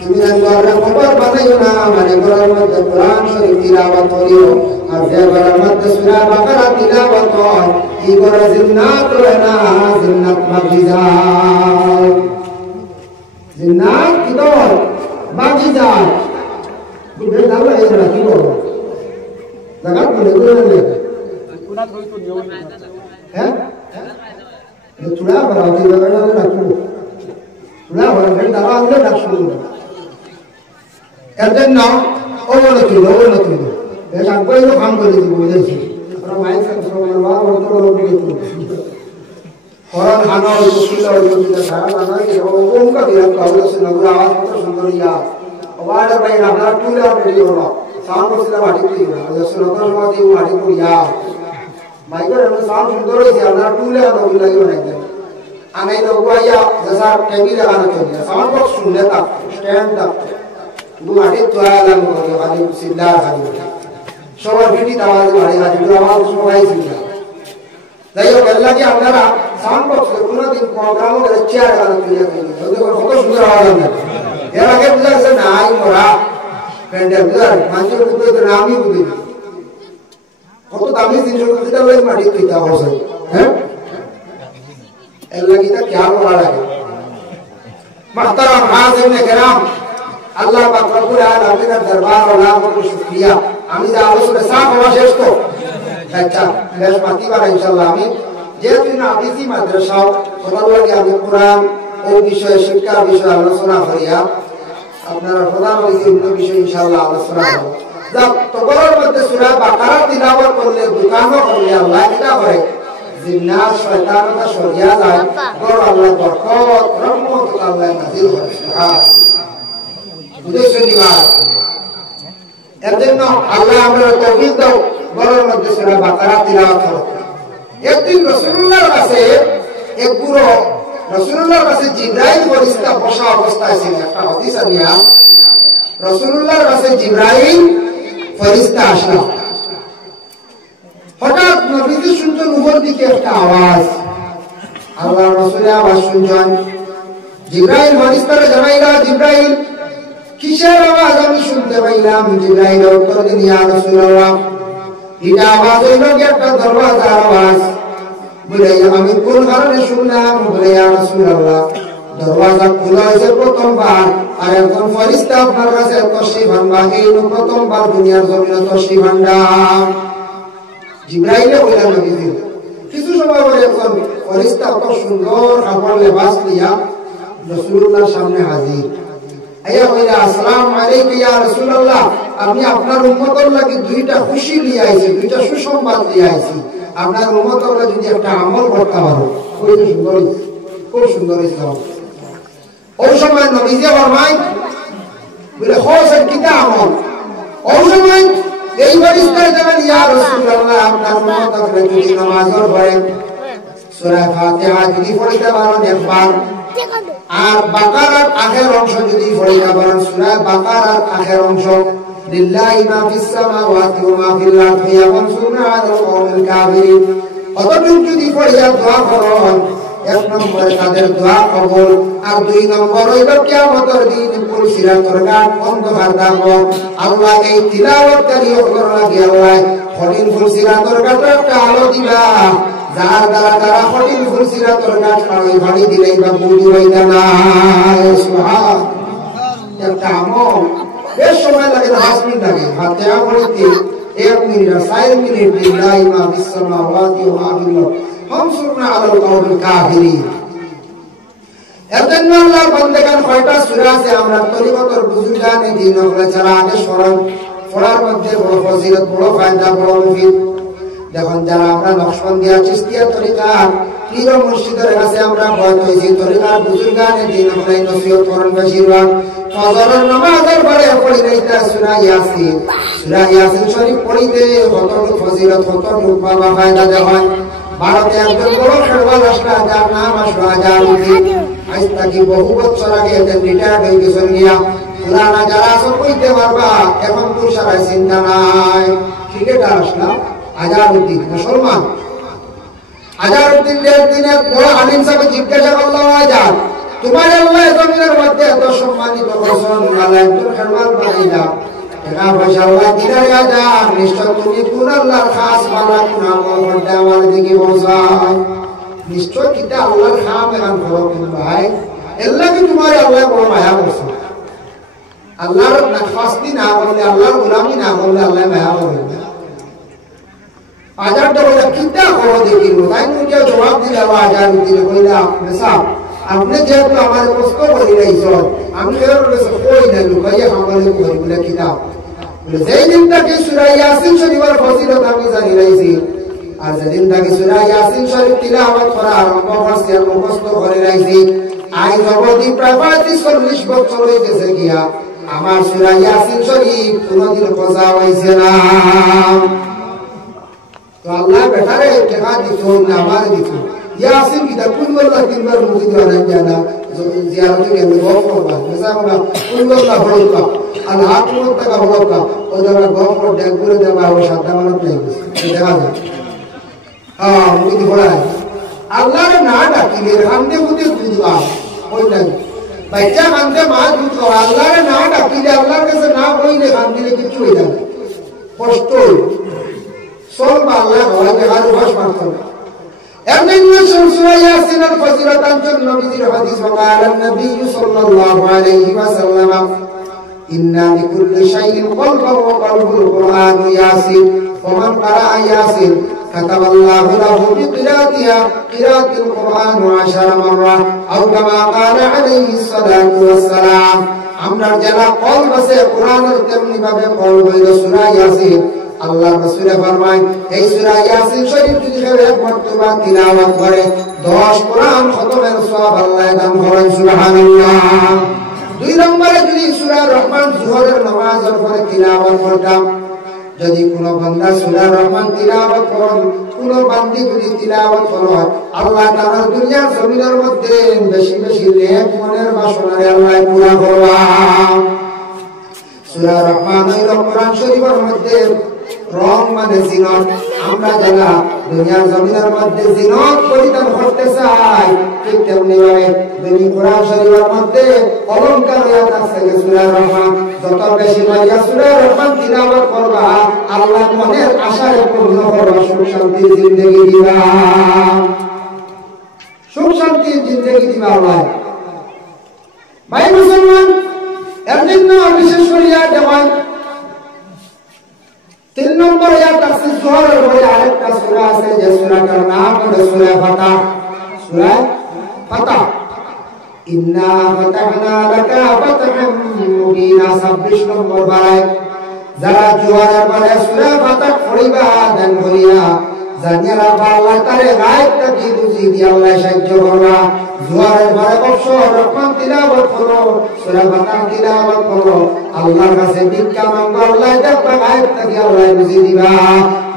তুমি ঘরের খবর বানাইও না মানে ঘরের মধ্যে কোরআন শরীফ তিলাওয়াত করিও আর যে ঘরের মধ্যে সূরা বাকারা তিলাওয়াত হয় এই ঘরে জিন্নাত রয় না জিন্নাত বাকি যায় জিন্নাত কি দল বাকি যায় বুঝে দাও এই না কি বলো জাগাত বলে বলে কোরআন হইতো নিয়ম হ্যাঁ চূড়া বানাও কি বানাও না কি চূড়া বানাও দাও আনলে না শুরু এর জন্য ওগুলো তুলো এটা কইলো কাম করে দিব বুঝেছি আমরা মাইক সবসময় বাবা বলতো বলতো কোরআন খানা ওই সুন্দর ওই সারা বাংলা এই ওমকা দিয়া কাউলে সুন্দর আওয়াজ কত সুন্দর ইয়া ওয়াড় ভাই আমরা তুলে আপনি হলো সাউন্ড বসলা বাটি দিও না সুন্দর মাটি বাটি করিয়া মাইকের আমরা সাউন্ড সুন্দর হইছে আমরা তুলে আনো লাগিও না আমি লোক আয়া जैसा टीवी लगाना चाहिए साउंड बॉक्स सुनने का स्टैंड अप दुआटे তোয়ালা মনে খালি সিল্লা খালি সবার ভিডি আওয়াজ বাড়ি আছে আওয়াজ সবাই শুনছে যাই হোক আল্লাহ কি আপনারা সাউন্ড বক্স কোনদিন প্রোগ্রাম করে চেয়ার লাগানো দিয়ে দেখুন কত সুন্দর আওয়াজ আছে এর আগে বুঝাছে না আই মোরা প্যান্ডেল বুঝার মানুষের বুঝতে নামই বুঝি কত দামি জিনিস যেটা লই মাটি তুইতা হচ্ছে হ্যাঁ আল্লাহ কি তা খেয়াল করা লাগে মুহতারাম হাজিরিন کرام আল্লাহ পাক রব্বুল আলামিনের দরবার ও লাখ কোটি শুকরিয়া আমি যা আলোচনা সাফ হওয়া শেষ তো আচ্ছা বেশ মাতিবার ইনশাআল্লাহ আমি যেহেতু না আদিসি মাদ্রাসা সকালবেলা আমি কোরআন ও বিষয়ে শিক্ষার বিষয়ে আলোচনা করিয়া আপনারা প্রধান অতিথি বিষয়ে ইনশাআল্লাহ আলোচনা করব যা তবরের মধ্যে সূরা বাকারা তিলাওয়াত করলে দুকানো করলে আল্লাহ এটা করে জিন্নাত শয়তানটা সরিয়া যায় গর আল্লাহ বরকত রহমত আল্লাহ নাযিল করে সুবহানাল্লাহ উদ্দেশ্য নিবার এর জন্য আল্লাহ আমরা তৌফিক দাও ঘরের মধ্যে সূরা বাকারা তিলাওয়াত করো একদিন রাসূলুল্লাহর কাছে এক পুরো রাসূলুল্লাহর কাছে জিবরাইল ফেরেশতা বসা অবস্থায় ছিল একটা হাদিস নিয়া রাসূলুল্লাহর কাছে জিবরাইল ফেরেশতা আসলো হঠাৎ নবীজি শুনছেন উপর দিকে একটা আওয়াজ আল্লাহ রাসূলের আওয়াজ শুনছেন জিবরাইল ফেরেশতারে জানাইলা জিবরাইল কিসের আওয়াজ আমি শুনতে পাইলাম জিবরাইল উত্তর দিলেন ইয়া রাসূলুল্লাহ এটা আওয়াজ হইলো কি একটা দরওয়াজার আওয়াজ বলে আমি কোন কারণে শুনলাম বলে ইয়া রাসূলুল্লাহ দরওয়াজা খোলা হয়েছে প্রথমবার আর একজন ফেরেশতা আপনার কাছে তশরিফ আনবা এই প্রথমবার দুনিয়ার জমিনে তশরিফ আনবা জিবরাইল বললেন নবীজি কিছু সময় পরে একজন ফেরেশতা কত সুন্দর কাপড় লেবাস নিয়া রাসূলুল্লাহর সামনে হাজির আয়া বলে আসসালামু আলাইকুম ইয়া রাসূলুল্লাহ আমি আপনার উম্মতের লাগি দুইটা খুশি নিয়ে আইছি দুইটা সুসংবাদ নিয়ে আইছি আপনার উম্মতের লাগি যদি একটা আমল করতে পারো ওই সুন্দর খুব সুন্দর ইসলাম ওই সময় নবীজি ফরমায় বলে হোসেন কিতা আমল ওই সময় এই ফেরেশতায় জানেন ইয়া রাসূলুল্লাহ আপনার উম্মতের লাগি যদি নামাজের পরে সূরা ফাতিহা যদি পড়তে পারেন একবার আর বাকারার আখের অংশ যদি পড়িতে পারেন সূরা বাকারার আখের অংশ লিল্লাহি মা ফিস সামাওয়াতি ওয়া মা ফিল আরদি ইয়ানসুরনা আলাল কওমিল কাফিরিন অতটুকু যদি পড়িয়া দোয়া করেন এক নম্বরে তাদের দোয়া কবুল আর দুই নম্বর হইল কিয়ামতের দিন পুল সিরাতের ঘাট অন্ধকার থাকবে আল্লাহ এই তিলাওয়াতকারী ওপর লাগি আল্লাহ হরিণ ফুল সিরাতের ঘাটে একটা আলো দিবা যার দ্বারা তারা হরিণ ফুল সিরাতের ঘাট পানি ভাড়ি দিলেই বা বুড়ি হইতা না সুবহান একটা আমল বেশ সময় লাগে 10 মিনিট লাগে হাতে আমলতে 1 মিনিট 4 মিনিট লিল্লাহি মা ফিস সামাওয়াতি ওয়া মা ফিল আরদি হামসুরনা আলাল কওমিল কাফিরিন এজন্য আল্লাহর বান্দাগণ কয়টা সূরা আছে আমরা তরিকতের বুজুর্গানে দিন ওগুলা ছাড়া আগে স্মরণ পড়ার মধ্যে বড় ফজিলত বড় ফায়দা বড় মুফিদ দেখুন যারা আমরা নকশবন্দিয়া চিশতিয়া তরিকা পীর মুর্শিদের কাছে আমরা বয়স হয়েছি তরিকার বুজুর্গানে দিন আমরা নসিহত করেন বেশিরভাগ ফজরের নামাজের পরে পড়ি নাইতা সূরা ইয়াসিন শরীফ পড়িতে কতটুকু ফজিলত কতটুকু ফায়দা দেওয়া ভারতে একজন বড় খেলোয়াড় আসলা যার নাম আসলো আজারউদ্দিন আজ তাকে বহু বছর আগে রিটায়ার্ড হয়ে গেছেন গিয়া পুরানা যারা সব কইতে পারবা এখন পুরুষারা চিন্তা নাই ক্রিকেটার আসলাম আজারউদ্দিন মুসলমান আজারউদ্দিন একদিনে বড় আলিম সাহেব জিজ্ঞাসা করলো আজার তোমার আল্লাহ জমিনের মধ্যে এত সম্মানিত করছেন, আল্লাহ একজন খেলওয়াড় বানাইলা, টাকা পয়সা আল্লাহ দিলে রাজা, নিশ্চয় তুমি কোন আল্লাহর খাস বালা কোন আমল করতে আমার দিকে পৌঁছায়, নিশ্চয় কিটা আল্লাহর খাম এখন করো। কিন্তু ভাই এল্লাহ কি তোমার আল্লাহ বড় মায়া করছে, আল্লাহর নাফাসতি না করলে, আল্লাহর গোলামি না করলে আল্লাহ মায়া করবে না। হাজারটা বলে কিটা করো দেখিল, তাই নিজে জবাব দিলে হাজার দিলে কইলা সাহেব আপনি যেহেতু আমার কষ্ট করি রাইছ, আমি কই না লুকাইয়া আমাদের করি বলে কিতাব বলে যেই দিনটাকে সূরা ইয়াসিন শরীফের ফজিলত আমি জানি রাইছি, আর যেদিন থেকে সূরা ইয়াসিন শরীফ তিলাওয়াত করা আরম্ভ করছি আর মুখস্থ করে রাইছি, আজ অবধি প্রায় 40 বছর হয়ে গেছে গিয়া আমার সূরা ইয়াসিন শরীফ কোনদিন পড়া হইছে না। তো আল্লাহ বেটারে টাকা দিত না আমার দিত, ইয়াসিন কিতা কোন বললা তিনবার মুখে দেওয়া নাই জানা, জিয়ারতে গেলে গপ করবা মেসা বলা কোন বললা হলকা আর হাত মত টাকা হলকা ও যারা গপ করে ড্যাগ করে দেবা ও সাদা মানত নাই দেখা যায়। হ্যাঁ মুখে বলায় আল্লাহর না ডাকিলে রামদে মুখে দুধ আস ওই নাই বাচ্চা কান্দে মা দুধ খাওয়া, আল্লাহর না ডাকিলে আল্লাহর কাছে না বইলে কান্দিলে কিছু হয়ে যাবে, কষ্ট সব আল্লাহ হওয়াকে আর উপাস মারত না। একদিন সূরা ইয়াসিনের ফজিলতার জন্য নবীজির হাদিস وقال النبي صلى الله عليه وسلم إن لكل شيء قلبا وقلب القرآن ياسين ومن قرأ ياسين كتب الله له بقراءتها قراءة القرآن 10 مرة أو كما قال عليه الصلاة والسلام। আমরা যারা কলব আছে কোরআনের তেমনি ভাবে কলব হইল সূরা ইয়াসিন। আল্লাহ রাসূল ফরমায় এই সূরা ইয়াসিন শরীফ যদি কেউ এক মারতবা তিলাওয়াত করে 10 কোরআন খতমের সওয়াব আল্লাহ দান করেন, সুবহানাল্লাহ। দুই নম্বরে যদি সূরা রহমান জোহরের নামাজের পরে তিলাওয়াত করতাম, যদি কোনো বান্দা সূরা রহমান তিলাওয়াত করেন, কোনো বান্দি যদি তিলাওয়াত করে, আল্লাহ তাআলা দুনিয়ার জমিনের মধ্যে বেশি বেশি নেক মনের বাসনারে আল্লাহ পুরা করবেন। সূরা রহমান হইল কোরআন শরীফের মধ্যে রং মানে জিনত। আমরা যারা দুনিয়ার জমিনের মধ্যে জিনত পরিধান করতে চাই, ঠিক তেমনি ভাবে দুনি কোরআন শরীফের মধ্যে অলংকার হয়ে থাকছে সূরা রহমান। যত বেশি মাইয়া সূরা রহমান তিলাওয়াত করবা, আল্লাহ মনের আশারে পূর্ণ করবা, সুখ শান্তির জিন্দেগি দিবা, সুখ শান্তির জিন্দেগি দিবা আল্লাহ। ভাই মুসলমান, একদিন না বিশেষ করিয়া দেওয়ান 3 নম্বর ইয়া তাফসীর জোহরের পরে আরেকটা সূরা আছে, যে সূরাটার নাম হলো সূরা ফাতাহ। সূরা ফাতাহ, ইন্না ফাতাহনা লাকা ফাতহাম মুবিনা 26 নম্বর বারায়। যারা জোহরের পরে সূরা ফাতাহ পড়িবা দান করিয়া জানিয়া আল্লাহ তাআলা গায়েবটা কি বুঝি দিয়া আল্লাহ সাহায্য করবা। জোহরের পরে অবসর রহমান তিলাওয়াত করো, সূরা ফাতাহ তিলাওয়াত করো, আল্লাহর কাছে ভিক্ষা মাঙ্গো, আল্লাহ দেখবা গায়েবটা কি আল্লাহ বুঝি দিবা।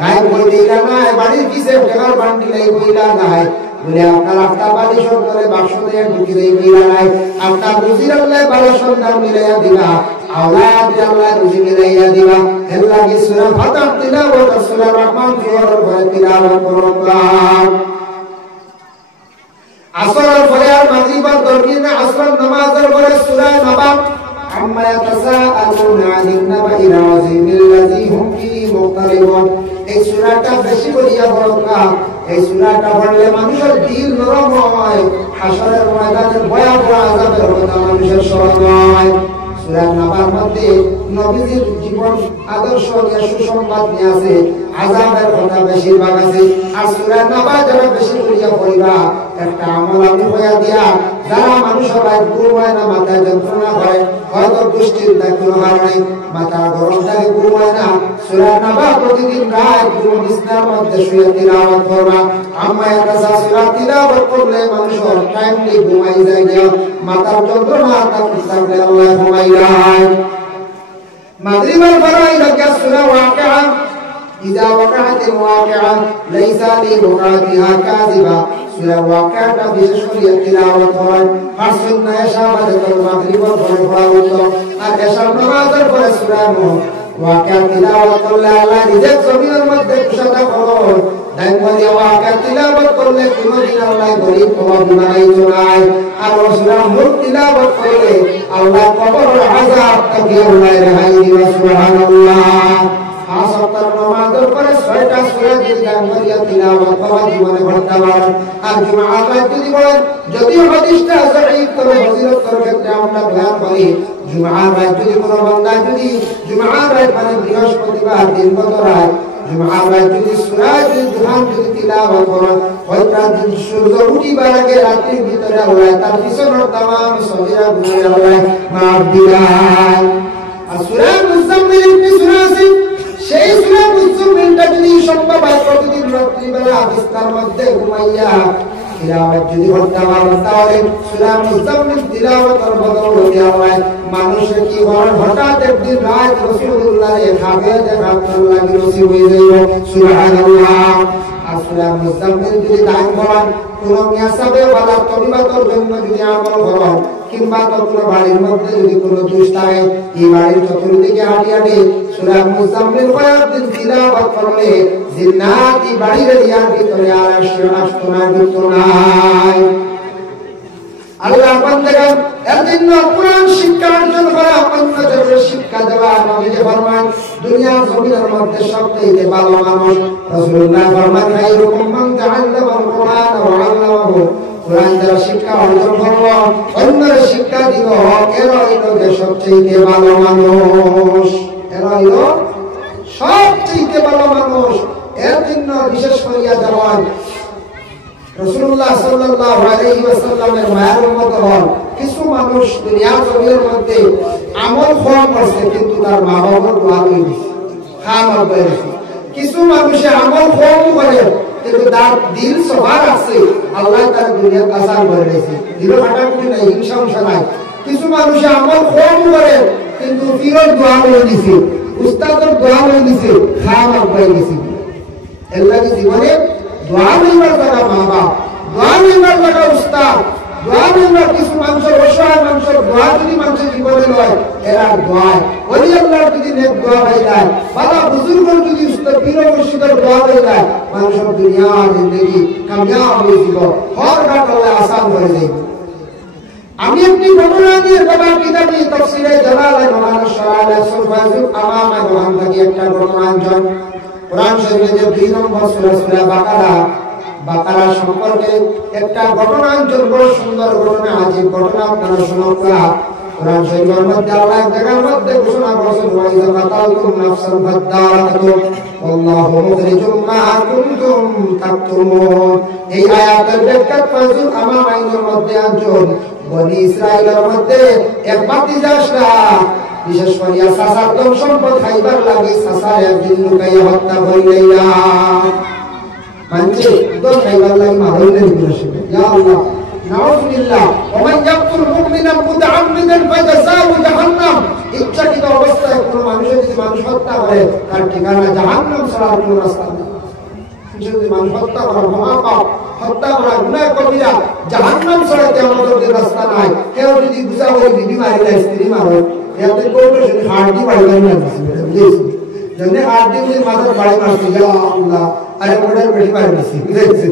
গায়েব কইলা নাই, বাড়ির কিসে টাকার বান্ডিলাই কইলা নাই, বলে আপনার আটটা বাড়ি সরকারে বাক্স দিয়ে ঢুকি দেই কইলা নাই, আপনার বুঝির আল্লাহ ভালো সন্তান মিলাইয়া দিবা, আওলাদ আল্লাহ বুঝি মিলাইয়া দিবা। এর লাগি সূরা ফাতাহ তিলাওয়াত আর সূরা রহমান জোহরের পরে তিলাওয়াত করো। আসরের পরে আর মাগরিবের দরমিয়ান আসর নামাজের পরে সূরা নবা আম্মা ইয়াতাসাআলুনা আনিন নাবাইল আযীমিল লাযী হুম ফীহি মুখতালিফুন। এই সূরাটা বেশি করিয়া পড়বা। এই সূরাটা পড়লে মানুষের দিল নরম হয়, হাসরের ময়দানে ভয়াবহ আযাবের কথা মানুষের স্মরণ হয়। সূরা নবার মধ্যে নবীজির জীবন আদর্শ নিয়ে সুসংবাদ নিয়ে আছে, আযাবের কথা বেশিরভাগ আছে। আর সূরা নবা যারা বেশি করিয়া পড়িবা, একটা আমল আমি হইয়া দিয়া, যারা মানুষের রাত ঘুম হয় না, মাথায় যন্ত্রণা হয়, হয়তো দুশ্চিন্তায় কোনো কারণে মাথা গরম থাকে, ঘুম হয় না, সূরা নবা প্রতিদিন রাত ঘুম বিছানার মধ্যে শুয়ে তিলাওয়াত করবা। আম্মা ইয়াতাসা সূরা তিলাওয়াত করলে মানুষের টাইমলি ঘুমাই যায় না, মাথার যন্ত্রণা থাকলে আল্লাহ ঘুমাই যায়। মাগরিবের পরে লাগে সূরা ওয়াকিআ, ইযা ওয়াকাআতিল ওয়াকিআ লাইসা লিওয়াকাতিহা কাযিবা। সূরা ওয়াকিআটা বিশেষ করে তিলাওয়াত হয়। আর সুন্নাহ এশা বাদে মাগরিবের পরে পড়া হতো, আর এশার নামাজের পরে সূরা ওয়াকিআ তিলাওয়াত করলে আল্লাহ নিজের জমিনের মধ্যে কুশাদা করো, দাইন করে ওয়াকা তিলাওয়াত করলে কোনদিন আল্লাহ গরীব কবর বানাইতো নাই আর সূরা মুলক তিলাওয়াত করলে আল্লাহ কবরের আযাব থেকে আল্লাহ রেহাই দিবে সুবহানাল্লাহ খাস ওয়াক্তের নামাজের পরে 6টা সূরা যদি দাইন করে তিলাওয়াত করা জীবনে করতে পারেন আর জুমআর রাত যদি বলেন যদিও হাদিসটা সহিহ তবে ফজিলতের ক্ষেত্রে আমরা বয়ান করি জুমআর রাত যদি কোনো বান্দা যদি জুমআর রাত মানে বৃহস্পতিবার দিন গত রাত জুমআর রাত যদি সূরা দুহান যদি তিলাওয়াত করেন ওইটা দিন সূর্য উঠিবার আগে রাত্রির ভিতরে আল্লাহ তার পিছনের तमाम সগীরা গুনাহ আল্লাহ মাফ দিবেন আর সূরা মুজাম্মিল একটি সূরা আছে সেই সূরা মুজাম্মিলটা যদি সম্ভব হয় প্রতিদিন রাত্রিবেলা বিছানার মধ্যে ঘুমাইয়া তিলাওয়াত যদি করতে পারেন তাহলে সূরা মুজাম্মিল তিলাওয়াতের বদৌলতে আল্লাহ মানুষের কি হয় হঠাৎ একদিন রাত রাসূলুল্লাহর খাবে দেখার লাগি নসিব হয়ে যাইব সুবহানাল্লাহ আর সূরা মুজাম্মিল যদি দান করেন কোন মিয়াসাবে ওয়ালা তবিবাতর জন্য যদি আমল করেন কিংবা কোনো বাড়ির মধ্যে যদি কোনো দোষ থাকে এই বাড়ির চতুর্দিকে হাঁটি হাঁটি সূরা মুজাম্মিল কয়েকদিন তিলাওয়াত করলে জিন্নাত এই বাড়ির এরিয়ার ভিতরে আর আসতো নাই আল্লাহ বান্দাগণ এর জন্য কোরআন শিক্ষা অর্জন করা অন্যদের শিক্ষা দেওয়া নবীজি ফরমান দুনিয়া জমিনের মধ্যে সবচেয়ে ভালো মানুষ রাসূলুল্লাহ ফরমান খায়রুকুম মান তাআল্লামাল কুরআন ওয়া 'আল্লামাহু কোরআন দ্বারা শিক্ষা অর্জন করলো অন্যদের শিক্ষা দিব এরা হলো সবচেয়ে ভালো মানুষ এরা হলো সবচেয়ে ভালো মানুষ এর জন্য বিশেষ করিয়া দেওয়ান রাসূলুল্লাহ সাল্লাল্লাহু আলাইহি ওয়াসাল্লামের মায়ের উম্মত হন কিছু মানুষ দুনিয়া জমিনের মধ্যে আমল কম করছে কিন্তু তার মা বাবার দোয়া হয়নি খাওয়া হয়েছে কিছু মানুষে আমল কম করে কিন্তু তার দিল সবার আছে আল্লাহ তার দুনিয়া আসান করে দিয়েছে দিল ফাটাফুটি নাই হিংসা নাই কিছু মানুষে আমল কম করে কিন্তু ফিরত দোয়া হয়ে দিছে উস্তাদের দোয়া হয়ে দিছে খাওয়া হয়ে গেছে এর লাগে জীবনে দোয়া নিবার জায়গা মা বাপ দোয়া নিবার জায়গা উস্তাদ দোয়া নিবার কিছু মানুষের অসহায় মানুষের দোয়া যদি মানুষের জীবনে লয় এরা দোয়া ওলি আল্লাহর যদি নেক দোয়া হয়ে যায় বাবা বুজুর্গর যদি উস্তাদ পীর মুর্শিদের দোয়া হয়ে যায় মানুষের দুনিয়া জিন্দেগি কামিয়াব হয়ে যাব হর ঘাট আল্লাহ আসান করে দেয় আমি একটি ঘটনা দিয়ে বাবা কিতাবে তাফসীরে জালালাইন ওয়া শারাহ সুরফাজুল আমামা ওয়ান থেকে একটা ঘটনা আনজন কোরআন শরীফে যে 2 নম্বর সূরা বাকারা সম্পর্কে একটা ঘটনা আনজন বড় সুন্দর ঘটনা আছে ঘটনা আপনারা শুনুনরা কোরআন শরীফের মধ্যে আল্লাহ জায়গার মধ্যে ঘোষণা করেছেন ওয়া ইযা কাতালতুম নাফসান ফাদারাতু আল্লাহু মুখরিজুম মা কুনতুম তাকতুমুন এই আয়াতের ব্যাখ্যা ফাজুল আমামাইনের মধ্যে আনজন বনি ইসরাইলের মধ্যে এক ভাতিজা আসলা বিশেষ করিয়া সাসার ধন সম্পদ খাইবার লাগি সাসার একদিন লুকাইয়া হত্যা করিলেন মানছে ধন খাইবার লাগি মারলেন বিরসবে ইয়া আল্লাহ নাউযুবিল্লাহ ওয়া মান ইয়াকতুল মুমিনা মুতাআম্মিদান ফাজাযাউ জাহান্নাম ইচ্ছাকৃত অবস্থায় কোন মানুষ যদি মানুষ হত্যা করে তার ঠিকানা জাহান্নাম ছাড়া কোনো রাস্তা নেই যদি মানুষ হত্যা করে মহাপাপ হত্যা করা গুনাহ কবিরা জাহান্নাম ছাড়া কিয়ামতের রাস্তা নাই কেউ যদি বুঝা ওই বিবি মারিলা স্ত্রী মারে এতে কোটো যদি হাড়ি বাড়াই না বুঝেছি জনে হাড়ি দিয়ে মাথার বাড়ি মারছে ইয়া আল্লাহ আরে ওটার বেটি মারি দিছি বুঝেছি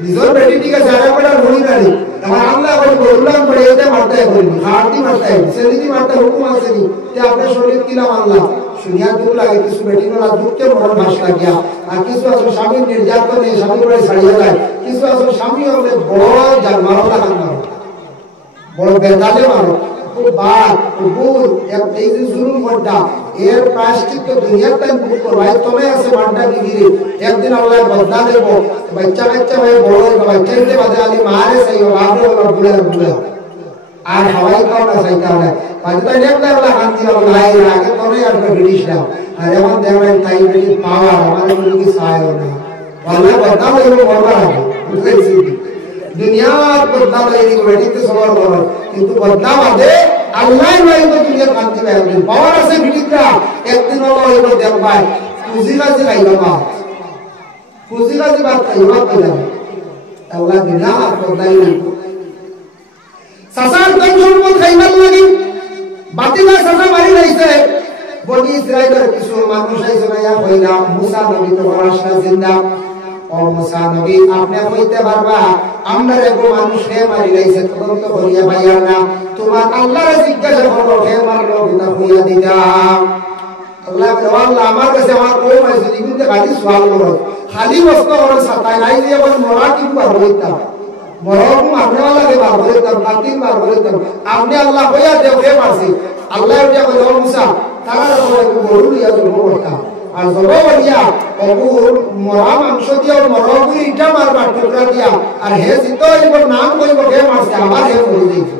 নিজের বেটি ঠিক আছে আরে ওটা রুই গাড়ি আমার আল্লাহ বলে বললাম বলে এটা মারতে করিনি হাড়ি মারতে সেদিনই মারতে হুকুম আছে নি যে আপনার শরীর দিলাম আল্লাহ শুনিয়া দুঃখ লাগে কিছু বেটি না দুঃখে মরণ ভাস লাগিয়া আর কিছু আছে স্বামীর নির্যাতনে স্বামী বাড়ি ছাড়িয়ে যায় কিছু আছে স্বামী হলে বড় যার মারো লাগান মারো বড় বেদালে মারো বাদ কুকুর এই যে জুলুম করটা এর প্রায়শ্চিত্ত দুনিয়ার টাইম বুক করবাই তবে আছে মানটা গিরি একদিন আল্লাহ বদলা দেব বাচ্চা ভাই বড় বাচ্চাইতে বাদে আলি মারে সেই বাপরে বুলে আর হাওয়াই কাও না চাইতে হবে বাদে তাই একটা আল্লাহ শান্তি আল্লাহ এর আগে তবে আর ব্রিটিশ না আর এমন দেখবেন তাই ব্রিটিশ পাওয়ার আমার কি সাহায্য না আল্লাহ বদলা দেব বলবার আগে বুঝেছি দুনিয়ার বদলা দেব বেটিতে সবার বড় কিন্তু বদলা বাদে আল্লাহ নয়তো দুনিয়ার শান্তি পাবে পাওয়ার আছে ব্রিটিশরা একদিন হলো এগুলো দেখবাই কুজিরাজি খাইবা মা কুজিরাজি বাদ খাইবা পেলাম আল্লাহ দিনা বদলাই না সাসার ধন সম্পদ খাইবার লাগি বাতিলা সাসা মারি লাইছে বনি ইসরাইলের কিছু মানুষ আইছে না কইলা মুসা নবী তো আসলা জিন্দা ও মুসা নবী আপনি কইতে পারবা আমরা এগো মানুষ হে মারি লাইছে তদন্ত করিয়া পাইয়া না তোমার আল্লাহর জিজ্ঞাসা করো হে মারলো কিনা কইয়া দিতাম আল্লাহ বলে আমার কাছে আমার কই মাইছে কিন্তু খালি সওয়াল করো খালি প্রশ্ন করো সাতাই নাই যে কোন মরা কি বার হইতা মরম আপনি আল্লাহকে বার হইতাম কাতিন বার হইতাম আপনি আল্লাহ কইয়া দেও হে মারছে আল্লাহ এটা বলে ও মুসা তারা বড় ইয়া জন্ম করতা আর জন্ম করিয়া অগুর মরা মাংস দিয়া মরগুরি ইটা মারবার টুকরা দিয়া আর হে জিতো এবার নাম কইব হে মারছে আবার হে মরে যাইছে